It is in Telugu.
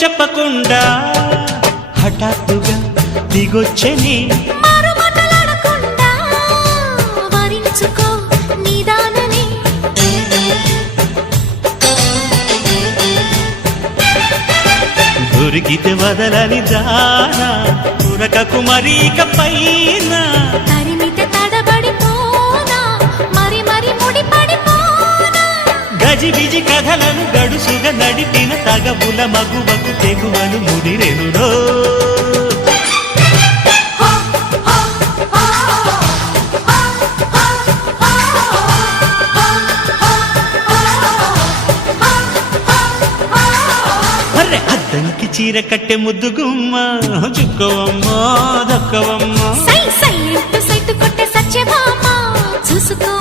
చెప్పకుండా హఠాత్తుగా దిగొచ్చని దొరికితే వదలని దానా ఉరకకు మరీక పైన తరిమితే తడబడిపోనా మరి మరి ముడిపడిపోనా గజిబిజి కథలను గడుసుగా నడిపిన తగబుల మగువకు తెగువను ముడిరెనురో అద్దంకి చీర కట్టె ముద్దు గుమ్మ చుక్కవమ్మా దక్కవమ్మా సై సై అంటూ సైతు కొట్టే సత్యభామ చూసుకో